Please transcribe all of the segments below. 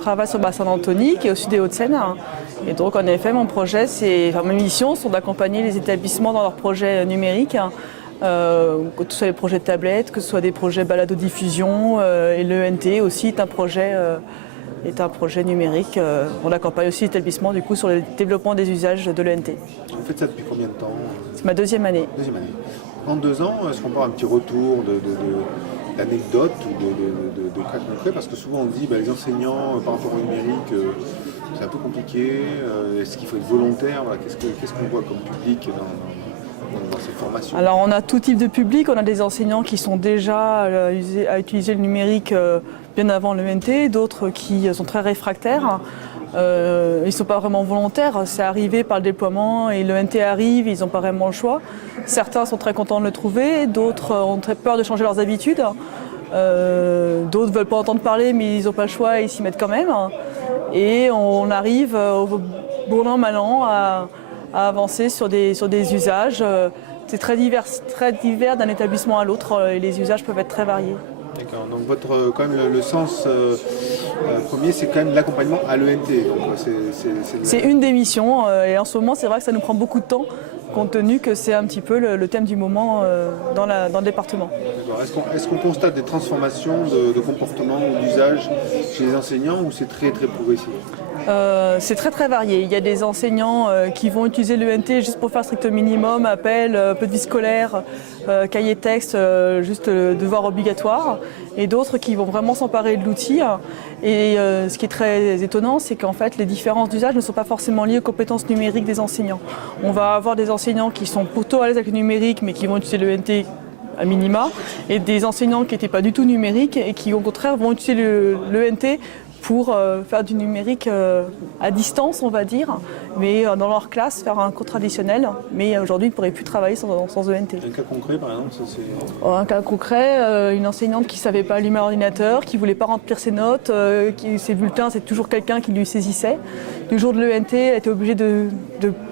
travaille sur le bassin d'Antony, qui est au sud des Hauts-de-Seine. Et donc, en effet, mes missions sont d'accompagner les établissements dans leurs projets numériques, que ce soit des projets de tablettes, que ce soit des projets balado-diffusion, et l'ENT aussi est un projet numérique. On accompagne aussi l'établissement du coup sur le développement des usages de l'ENT. Vous faites ça depuis combien de temps? C'est ma deuxième année. En 2 ans, est-ce qu'on peut avoir un petit retour d'anecdotes ou de cas concrets? Parce que souvent on dit les enseignants par rapport au numérique, c'est un peu compliqué. Est-ce qu'il faut être volontaire? Qu'est-ce qu'on voit comme public dans ces formations? Alors on a tout type de public. On a des enseignants qui sont déjà à utiliser le numérique bien avant l'ENT, d'autres qui sont très réfractaires. Ils ne sont pas vraiment volontaires, c'est arrivé par le déploiement et l'ENT arrive, ils n'ont pas vraiment le choix. Certains sont très contents de le trouver, d'autres ont très peur de changer leurs habitudes. D'autres ne veulent pas entendre parler mais ils n'ont pas le choix et ils s'y mettent quand même. Et on arrive au bon an, mal an à avancer sur des usages. C'est très divers d'un établissement à l'autre et les usages peuvent être très variés. D'accord, donc quand même, le sens premier, c'est quand même l'accompagnement à l'ENT. C'est une des missions et en ce moment, c'est vrai que ça nous prend beaucoup de temps, compte tenu que c'est un petit peu le thème du moment dans le département. Est-ce qu'on constate des transformations de comportement ou d'usage chez les enseignants ou c'est très très progressif? C'est très très varié. Il y a des enseignants qui vont utiliser l'ENT juste pour faire strict minimum, appel, peu de vie scolaire, cahier texte, juste devoir obligatoire, et d'autres qui vont vraiment s'emparer de l'outil. Et ce qui est très étonnant, c'est qu'en fait les différences d'usage ne sont pas forcément liées aux compétences numériques des enseignants. On va avoir des enseignants qui sont plutôt à l'aise avec le numérique mais qui vont utiliser l'ENT à minima, et des enseignants qui n'étaient pas du tout numériques et qui au contraire vont utiliser l'ENT pour faire du numérique à distance, on va dire, mais dans leur classe, faire un cours traditionnel. Mais aujourd'hui, ils ne pourraient plus travailler sans ENT. Un cas concret, par exemple Un cas concret, une enseignante qui ne savait pas allumer l'ordinateur, qui ne voulait pas remplir ses notes, ses bulletins, c'est toujours quelqu'un qui lui saisissait. Le jour de l'ENT, elle était obligée de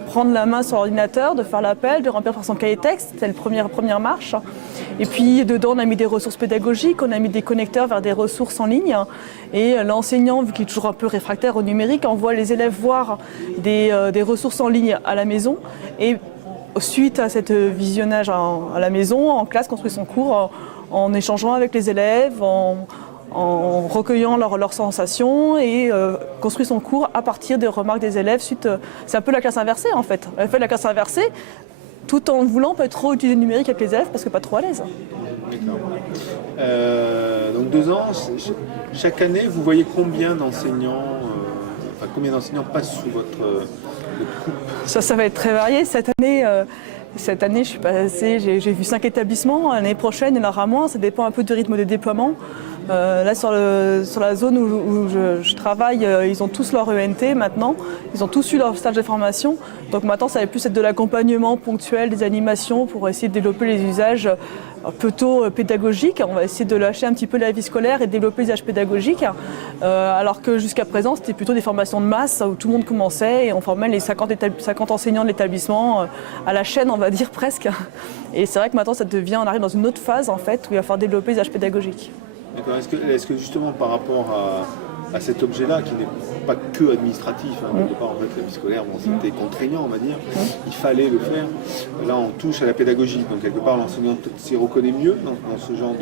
prendre la main sur l'ordinateur, de faire l'appel, de remplir son cahier texte. C'était la première marche. Et puis dedans, on a mis des ressources pédagogiques, on a mis des connecteurs vers des ressources en ligne. Et l'enseignant, vu qu'il est toujours un peu réfractaire au numérique, envoie les élèves voir des ressources en ligne à la maison. Et suite à cet visionnage à la maison, en classe, construit son cours en échangeant avec les élèves, en recueillant leurs sensations et construit son cours à partir des remarques des élèves. C'est un peu la classe inversée en fait. Elle fait la classe inversée tout en voulant pas trop utiliser le numérique avec les élèves parce que pas trop à l'aise. D'accord. Donc 2 ans, chaque année, vous voyez combien d'enseignants passent sous votre coupe? Ça va être très varié. Cette année, je suis passée, j'ai vu 5 établissements. L'année prochaine, il y en aura moins. Ça dépend un peu du rythme de déploiement. Là, sur la zone où je travaille, ils ont tous leur ENT maintenant. Ils ont tous eu leur stage de formation. Donc maintenant, ça va plus être de l'accompagnement ponctuel, des animations pour essayer de développer les usages plutôt pédagogiques. On va essayer de lâcher un petit peu la vie scolaire et de développer les usages pédagogiques. Alors que jusqu'à présent, c'était plutôt des formations de masse où tout le monde commençait et on formait les 50 enseignants de l'établissement à la chaîne, on va dire presque. Et c'est vrai que maintenant, on arrive dans une autre phase en fait où il va falloir développer les usages pédagogiques. D'accord. Est-ce que justement par rapport à cet objet-là, qui n'est pas que administratif, quelque part en fait la vie scolaire, c'était contraignant on va dire, il fallait le faire. Là on touche à la pédagogie, donc quelque part l'enseignant s'y reconnaît mieux dans ce genre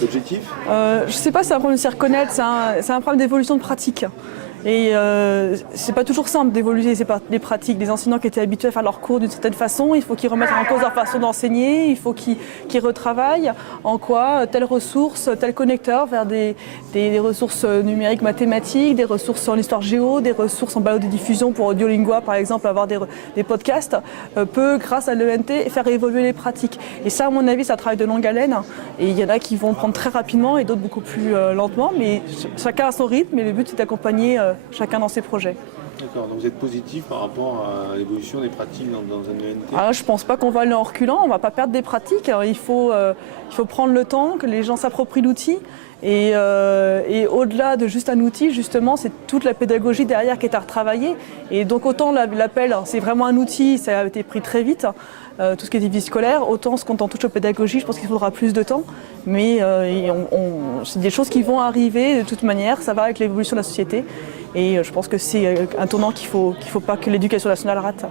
d'objectif. Je ne sais pas si c'est un problème de s'y reconnaître, c'est un problème d'évolution de pratique. Et c'est pas toujours simple d'évoluer les pratiques. Les enseignants qui étaient habitués à faire leurs cours d'une certaine façon, il faut qu'ils remettent en cause leur façon d'enseigner, il faut qu'ils retravaillent en quoi telle ressource, tel connecteur vers des ressources numériques mathématiques, des ressources en histoire géo, des ressources en balado-diffusion pour Audiolingua par exemple, avoir des podcasts, peut grâce à l'ENT faire évoluer les pratiques. Et ça à mon avis c'est un travail de longue haleine et il y en a qui vont le prendre très rapidement et d'autres beaucoup plus lentement, mais chacun a son rythme et le but c'est d'accompagner chacun dans ses projets. D'accord, donc vous êtes positif par rapport à l'évolution des pratiques dans un ENT? Je ne pense pas qu'on va aller en reculant, on ne va pas perdre des pratiques. Il faut prendre le temps, que les gens s'approprient l'outil Et au-delà de juste un outil, justement, c'est toute la pédagogie derrière qui est à retravailler. Et donc autant l'appel, c'est vraiment un outil, ça a été pris très vite, tout ce qui est vie scolaire, autant quand on touche aux pédagogies, je pense qu'il faudra plus de temps. Mais c'est des choses qui vont arriver de toute manière, ça va avec l'évolution de la société. Et je pense que c'est un tournant qu'il faut pas que l'éducation nationale rate.